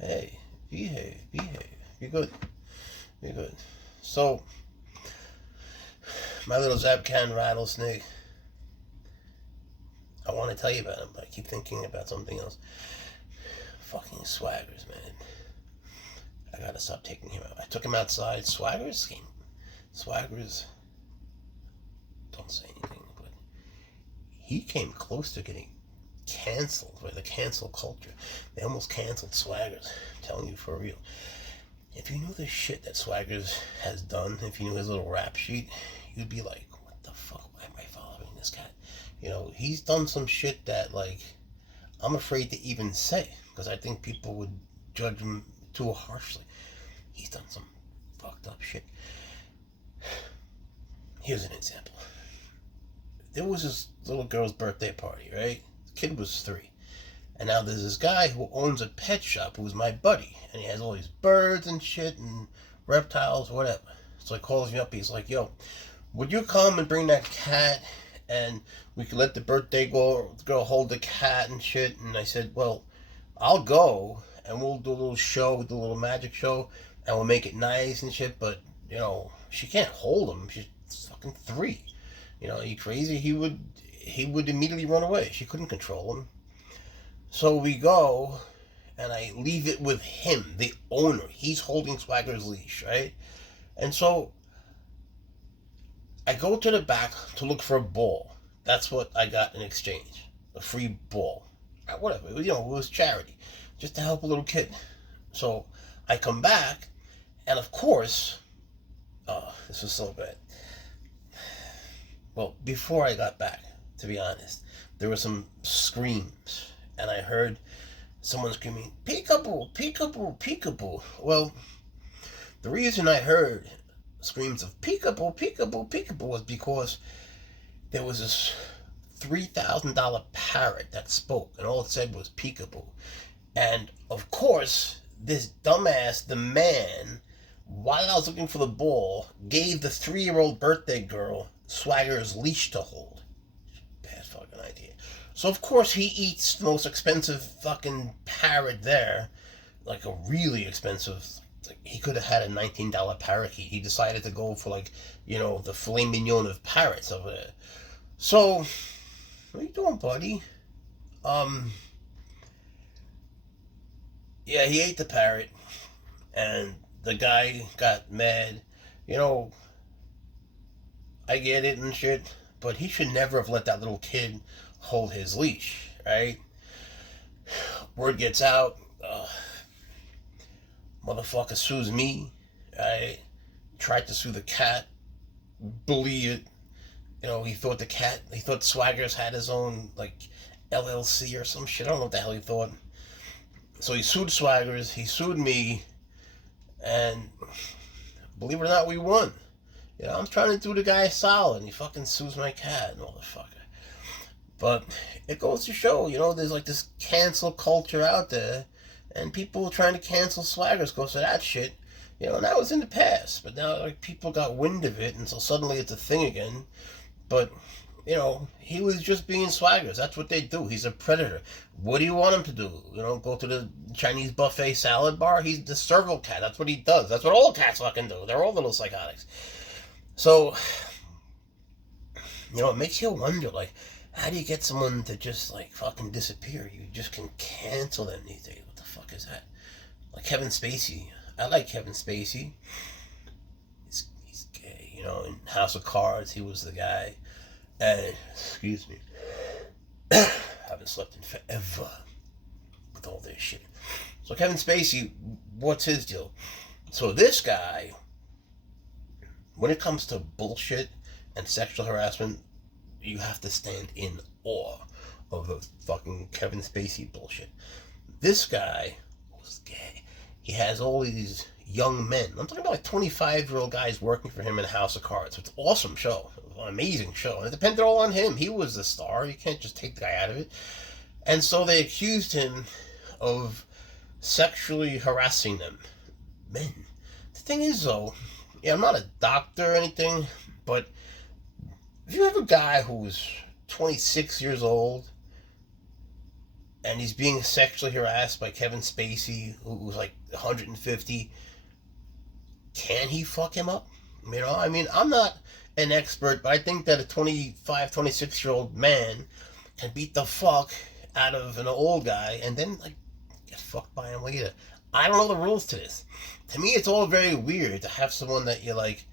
Hey, behave. You're good. You're good. So, my little Zapcan rattlesnake, I want to tell you about him, but I keep thinking about something else. Fucking Swaggers, man. I gotta stop taking him out. I took him outside. Swaggers, don't say anything, but he came close to getting canceled by the cancel culture. They almost canceled Swaggers. I'm telling you for real. If you knew the shit that Swaggers has done, if you knew his little rap sheet, you'd be like, what the fuck? Why am I following this cat? He's done some shit that, like, I'm afraid to even say, because I think people would judge him too harshly. He's done some fucked up shit. Here's an example. There was this little girl's birthday party, right? The kid was 3. And now there's this guy who owns a pet shop who's my buddy. And he has all these birds and shit and reptiles, whatever. So he calls me up. He's like, yo, would you come and bring that cat and we could let the birthday girl hold the cat and shit? And I said, well, I'll go and we'll do a little show, we'll do a little magic show, and we'll make it nice and shit. But, she can't hold him. She's fucking 3. Are you crazy? He would immediately run away. She couldn't control him. So we go, and I leave it with him, the owner. He's holding Swagger's leash, right? And so I go to the back to look for a ball. That's what I got in exchange. A free ball. Whatever. It was charity. Just to help a little kid. So I come back, and of course, this was so bad. Well, before I got back, to be honest, there were some screams, and I heard someone screaming, peekaboo, peekaboo, peekaboo. Well, the reason I heard screams of peekaboo, peekaboo, peekaboo was because there was this $3,000 parrot that spoke, and all it said was peekaboo. And, of course, this dumbass, the man, while I was looking for the ball, gave the 3-year-old birthday girl Swagger's leash to hold. Bad fucking idea. So, of course, he eats the most expensive fucking parrot there. Like a really expensive. He could have had a $19 parakeet. He decided to go for, the filet mignon of parrots over there. So, what are you doing, buddy? Yeah, he ate the parrot. And the guy got mad. I get it and shit, but he should never have let that little kid hold his leash, right? Word gets out, motherfucker sues me, right? Tried to sue the cat, bully it. He thought Swaggers had his own, LLC or some shit. I don't know what the hell he thought. So he sued Swaggers, he sued me, and believe it or not, we won. I'm trying to do the guy solid, and he fucking sues my cat, motherfucker. But it goes to show, there's this cancel culture out there, and people trying to cancel Swaggers because of that shit. That was in the past, but now people got wind of it, and so suddenly it's a thing again. But he was just being Swaggers. That's what they do. He's a predator. What do you want him to do? Go to the Chinese buffet salad bar? He's the Serval Cat. That's what he does. That's what all cats fucking do. They're all little psychotics. So, it makes you wonder, how do you get someone to just, fucking disappear? You just can cancel them these days. What the fuck is that? Like Kevin Spacey. I like Kevin Spacey. He's gay, in House of Cards, he was the guy. And, excuse me, I haven't slept in forever with all this shit. So Kevin Spacey, what's his deal? So this guy, when it comes to bullshit and sexual harassment, you have to stand in awe of the fucking Kevin Spacey bullshit. This guy was gay. He has all these young men. I'm talking about 25-year-old guys working for him in House of Cards. It's an awesome show. An amazing show. And it depended all on him. He was the star. You can't just take the guy out of it. And so they accused him of sexually harassing them. Men. The thing is, though, I'm not a doctor or anything, but if you have a guy who's 26 years old and he's being sexually harassed by Kevin Spacey, who's like 150. Can he fuck him up? You know, I mean, I'm not an expert, but I think that a 25, 26-year-old man can beat the fuck out of an old guy and then, like, get fucked by him later. I don't know the rules to this. To me, it's all very weird to have someone that you're like,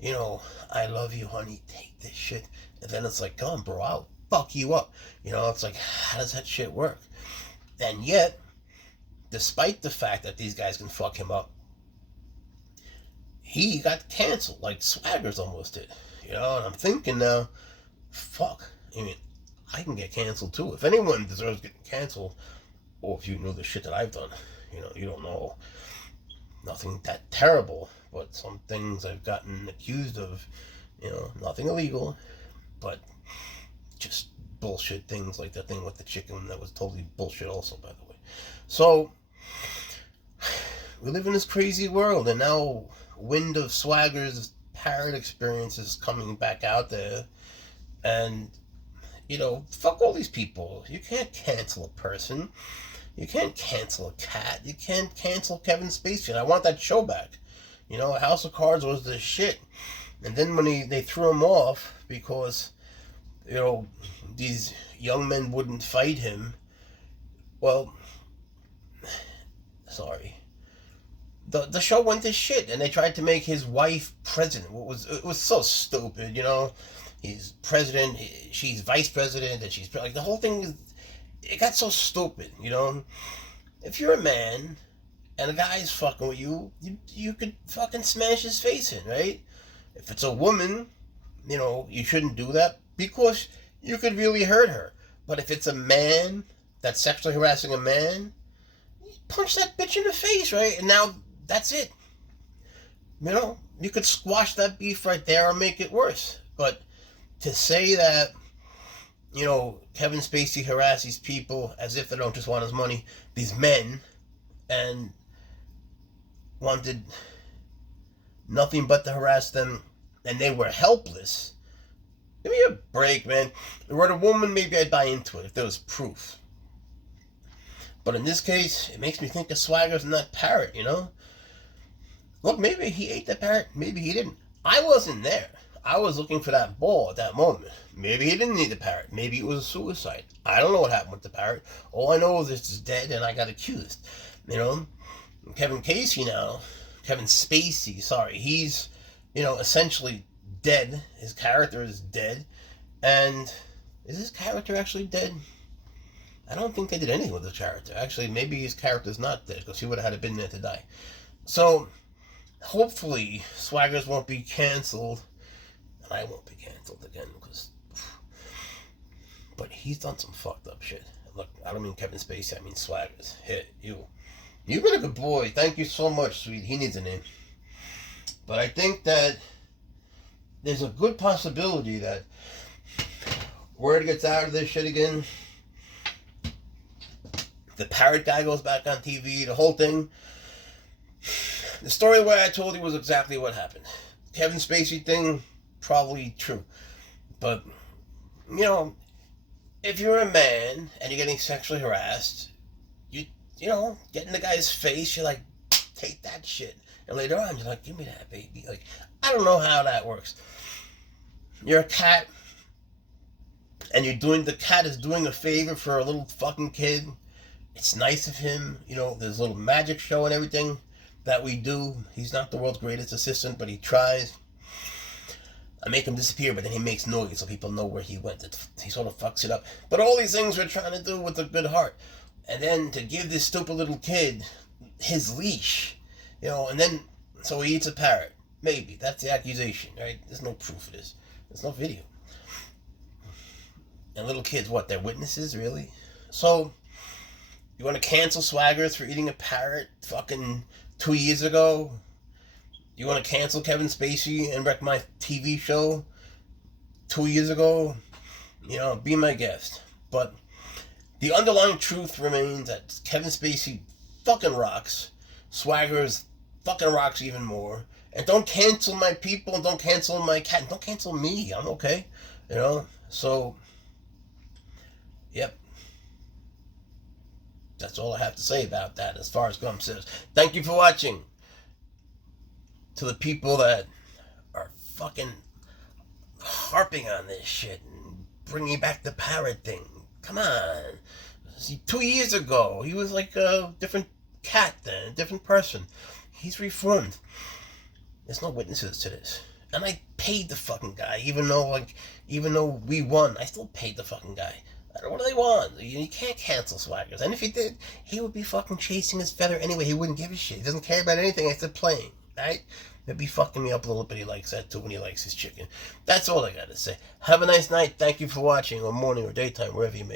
you know, I love you, honey, take this shit. And then it's like, come on, bro, I'll fuck you up. You know, it's like, how does that shit work? And yet, despite the fact that these guys can fuck him up, he got canceled, like Swaggers almost did. You know, and I'm thinking now, fuck, I mean, I can get canceled too. If anyone deserves getting canceled, or if you know the shit that I've done, you know, you don't know nothing that terrible, but some things I've gotten accused of, you know, nothing illegal, but just bullshit things like that thing with the chicken that was totally bullshit also, by the way. So, we live in this crazy world, and now wind of Swagger's parrot experience is coming back out there, and, you know, fuck all these people. You can't cancel a person. You can't cancel a cat. You can't cancel Kevin Spacey. And I want that show back. You know, House of Cards was the shit. And then when they threw him off because, you know, these young men wouldn't fight him, well, sorry. The show went to shit, and they tried to make his wife president. It was so stupid, you know. He's president, she's vice president, and she's like, the whole thing. It got so stupid, you know. If you're a man and a guy's fucking with you, you could fucking smash his face in, right? If it's a woman, you know, you shouldn't do that because you could really hurt her. But if it's a man that's sexually harassing a man, punch that bitch in the face, right? And now that's it. You know, you could squash that beef right there or make it worse. But to say that, you know, Kevin Spacey harasses people as if they don't just want his money, these men, and wanted nothing but to harass them, and they were helpless. Give me a break, man. If it were a woman, maybe I'd buy into it if there was proof. But in this case, it makes me think of Swaggers and that parrot, you know? Look, maybe he ate the parrot, maybe he didn't. I wasn't there. I was looking for that ball at that moment. Maybe he didn't need the parrot. Maybe it was a suicide. I don't know what happened with the parrot. All I know is it's dead and I got accused. You know? Kevin Spacey, sorry. He's, you know, essentially dead. His character is dead. And is his character actually dead? I don't think they did anything with his character. Actually, maybe his character's not dead because he would have had to been there to die. So, hopefully, Swaggers won't be canceled. And I won't be canceled again because, but he's done some fucked up shit. Look, I don't mean Kevin Spacey, I mean Swaggers. Hey, you've been a good boy. Thank you so much, sweet. He needs a name. But I think that there's a good possibility that word gets out of this shit again. The parrot guy goes back on TV, the whole thing. The story the way I told you was exactly what happened. Kevin Spacey thing, probably true. But, you know, if you're a man and you're getting sexually harassed, you know, get in the guy's face, you're like, take that shit. And later on, you're like, give me that, baby. Like, I don't know how that works. You're a cat, and the cat is doing a favor for a little fucking kid. It's nice of him, you know, there's a little magic show and everything that we do. He's not the world's greatest assistant, but he tries. I make him disappear, but then he makes noise so people know where he went. He sort of fucks it up. But all these things we're trying to do with a good heart. And then to give this stupid little kid his leash, you know, and then, so he eats a parrot. Maybe. That's the accusation, right? There's no proof of this. There's no video. And little kids, what, they're witnesses, really? So, you want to cancel Swaggers for eating a parrot fucking 2 years ago? You want to cancel Kevin Spacey and wreck my TV show 2 years ago? You know, be my guest. But the underlying truth remains that Kevin Spacey fucking rocks. Swaggers fucking rocks even more. And don't cancel my people, don't cancel my cat, don't cancel me. I'm okay. You know? So, yep. That's all I have to say about that as far as Gum says. Thank you for watching. To the people that are fucking harping on this shit and bringing back the parrot thing. Come on. See, 2 years ago, he was like a different cat then, a different person. He's reformed. There's no witnesses to this. And I paid the fucking guy, even though we won, I still paid the fucking guy. What do they want? You can't cancel swaggers. And if he did, he would be fucking chasing his feather anyway. He wouldn't give a shit. He doesn't care about anything except playing, right? He'd be fucking me up a little bit. He likes that too when he likes his chicken. That's all I gotta say. Have a nice night. Thank you for watching, or morning, or daytime, wherever you may